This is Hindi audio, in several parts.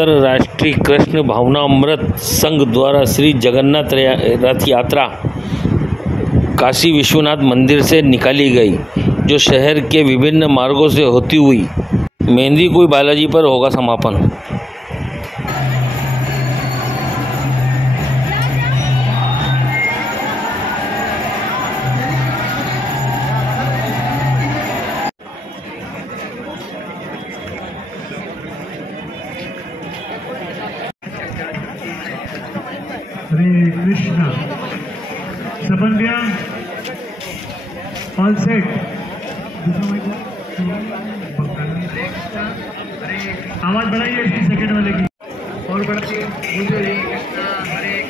अंतर्राष्ट्रीय कृष्ण भावनामृत संघ द्वारा श्री जगन्नाथ रथ यात्रा काशी विश्वनाथ मंदिर से निकाली गई, जो शहर के विभिन्न मार्गों से होती हुई मेहंदी कोई बालाजी पर होगा समापन। हरे कृष्णा। सबंधिया ऑल सेट। आवाज बढ़ाइए इसकी सेकंड वाले की और बढ़ाइए। हरे कृष्णा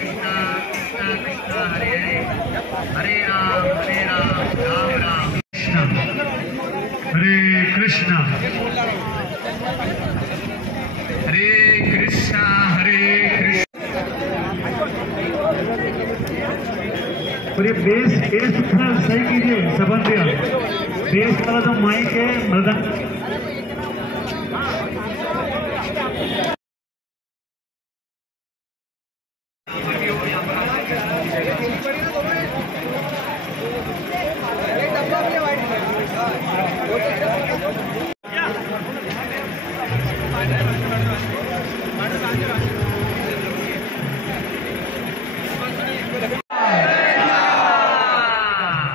कृष्णा कृष्णा हरे हरे हरे राम राम कृष्णा। हरे कृष्णा हरे कृष्णा। और ये बेस थोड़ा सही कीजिए सबंधिया। बेस वाला जो माइक है मृदंग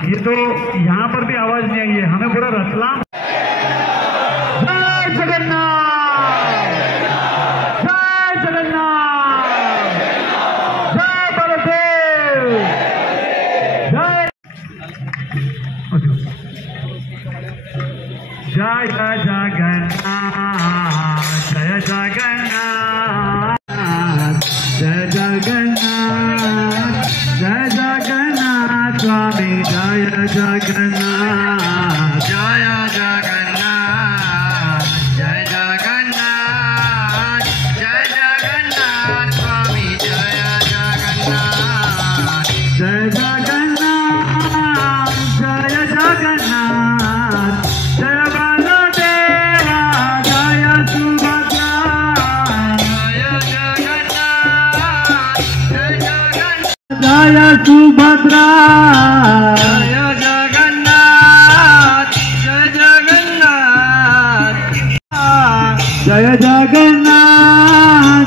ये तो यहाँ पर भी आवाज नहीं आई है, हमें पूरा रतलाम। जय जगन्नाथ, जय जगन्नाथ, जय बलदेव, जय जय जगन्नाथ, जय जगन्नाथ, जय जगन्नाथ, जय जगन्नाथ स्वामी, जय जगन्नाथ, जय जगन्नाथ, जय जगन्नाथ, जय जगन्नाथ स्वामी, जय जगन्नाथ, जय जगन्नाथ, जय जगन्नाथ, जय बलदेवा, जय सुभद्रा, जय जगन्नाथ, जय जगन्नाथ, जय सुभद्रा, जय जगन्नाथ, जय जगन्नाथ, जय जगन्नाथ,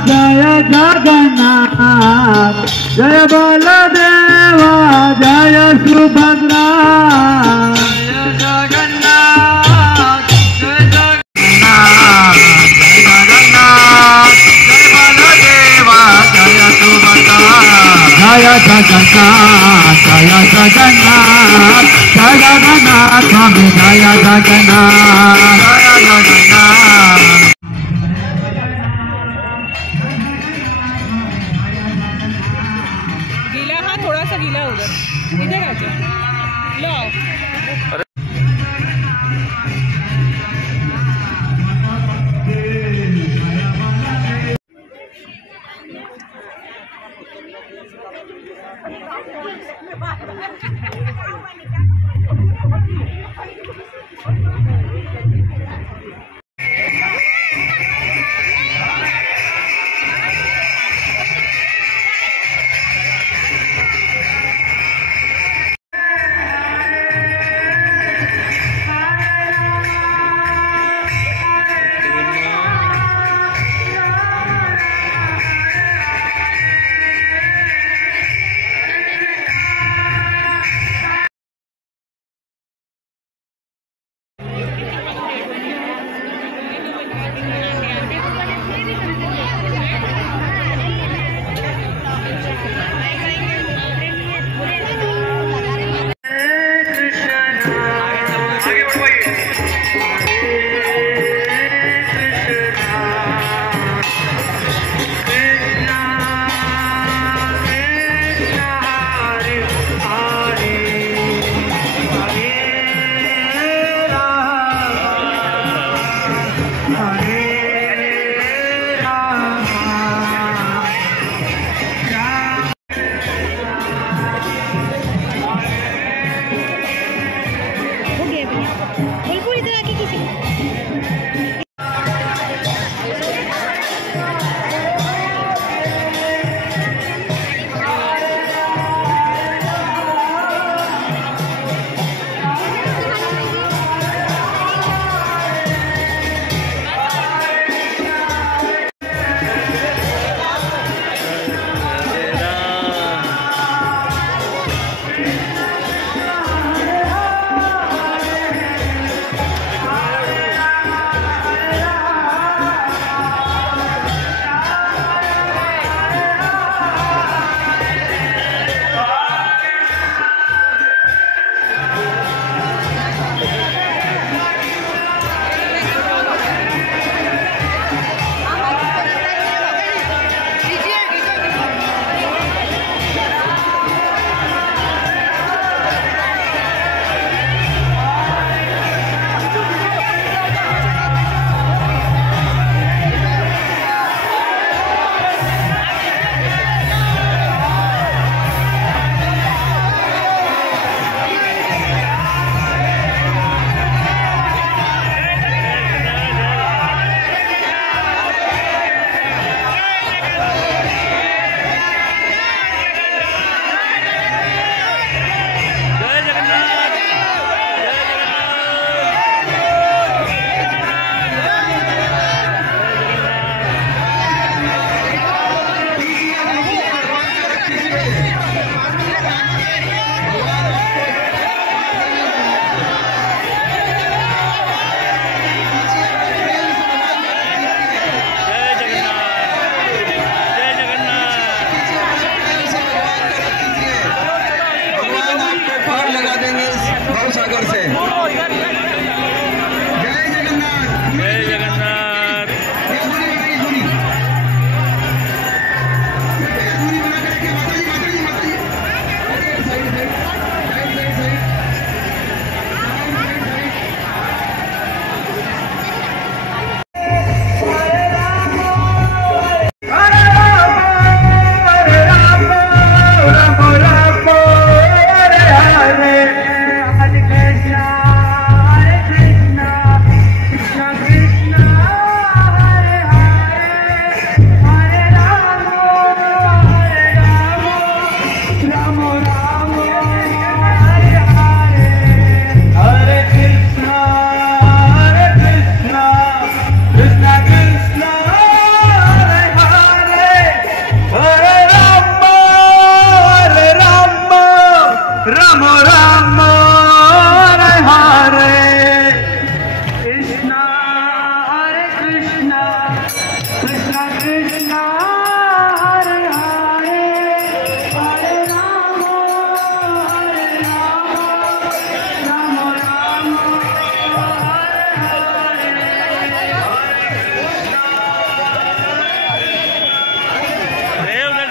जय जगन्नाथ, जय बलदेवा, जय सुभद्रा, जय जगन्नाथ, जय जगन्नाथ, जय जगन्नाथ, जय बलदेवा, जय सुभद्रा, जय जगन्नाथ, जय जगन्नाथ, जय जगन्नाथ स्वामी, जय जगन्नाथ, जय जगन्नाथ। गीला, हाँ थोड़ा सा गीला उधर, इधर आ जाओ, लो आओ।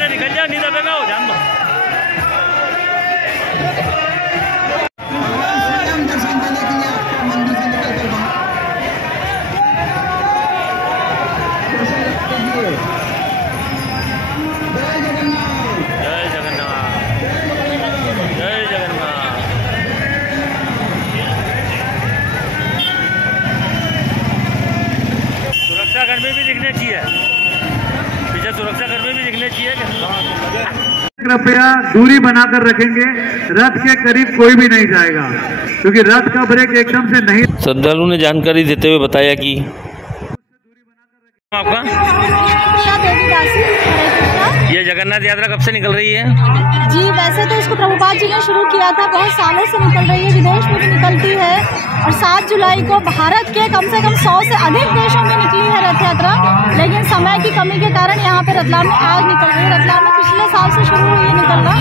निकल जा, नहीं दबेगा हो जान दो। जय जगन्नाथ, जय जगन्नाथ। सुरक्षा कर्मी भी दिखने चाहिए, पीछे सुरक्षा कर्मी भी दिखने चाहिए। कृपया दूरी बनाकर रखेंगे, रथ के करीब कोई भी नहीं जाएगा क्योंकि रथ का ब्रेक एकदम से नहीं। श्रद्धालु ने जानकारी देते हुए बताया कि आपका ये जगन्नाथ यात्रा कब से निकल रही है? जी वैसे तो इसको प्रभुपाद जी ने शुरू किया था, बहुत सालों से निकल रही है, विदेश में भी निकलती है और 7 जुलाई को भारत के कम से कम 100 से अधिक देशों में निकली है रथ यात्रा। लेकिन समय की कमी के कारण यहाँ पे रतलाम में आज निकल रही है। रतलाम में पिछले साल से शुरू हुई है निकलना,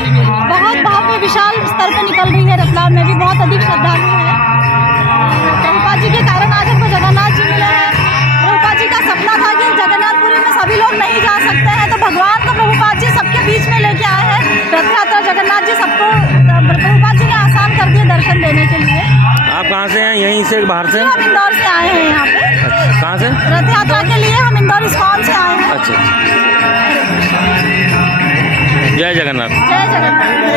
बहुत भव्य विशाल स्तर पर निकल रही है। रतलाम में भी बहुत अधिक श्रद्धालु है। प्रभुपाद जी के कारण आज हमको जगन्नाथ जी मिले हैं। प्रभुपाद जी का सपना था कि जगन्नाथपुरी में सभी लोग नहीं जा सकते हैं, तो भगवान को प्रभुपाद जी सबके बीच में लेके आए हैं। रथ यात्रा जगन्नाथ जी सबको प्रभुपाद जी ने आसान कर दिए दर्शन देने के लिए। आप कहाँ से हैं? यहीं से बाहर से? हम इंदौर से आए हैं यहाँ पे। अच्छा, कहाँ से? रथ यात्रा के लिए हम इंदौर इस्कॉन से आए हैं। अच्छा, जय जगन्नाथ। जय जगन्नाथ।